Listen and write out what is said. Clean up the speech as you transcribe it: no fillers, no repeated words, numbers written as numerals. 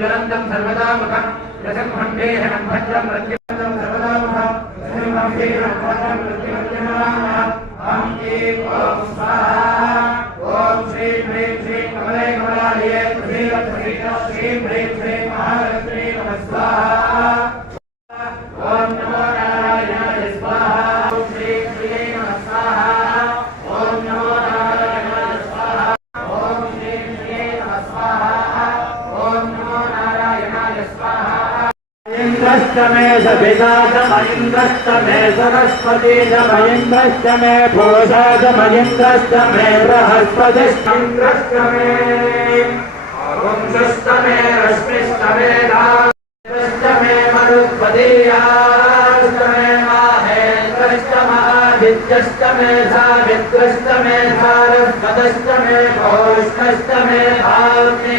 ज्वलन्तं सर्वदामुखं रसंहं देहनं भद्रं मृत्युवन्तं सर्वदामुखं रसंहं देहनं भद्रं मृत्युवन्तं ॐ ऐं ॐ स्वाहा ॐ श्रीं ह्रीं श्रीं कमले कमलालये श्रीं ह्रीं श्रीं महालक्ष्मी नमः स्वाहा ॐ नमो नारायणाय स्वाहा ॐ श्रीं श्रीं नमः स्वाहा ॐ नमो नारायणाय स्वाहा ॐ श्रीं श्रीं नमः स्वाहा ॐ नमो नारायणाय स्वाहा इंद्रश्चमे सविताचमयिन्द्रश्चमे सरस्वतीचमयिन्द्रश्चमे भूषाचमयिन्द्रश्चमे बृहस्पतिश्चन्द्रश्चमे वंशश्चमे रश्मिश्चमे दाश्चमे मरुत्पदीयाश्चमे माहेन्द्रश्चमादित्यश्चमे सावित्रश्चमे सारस्वतश्चमे भौष्णश्चमे भाग्ने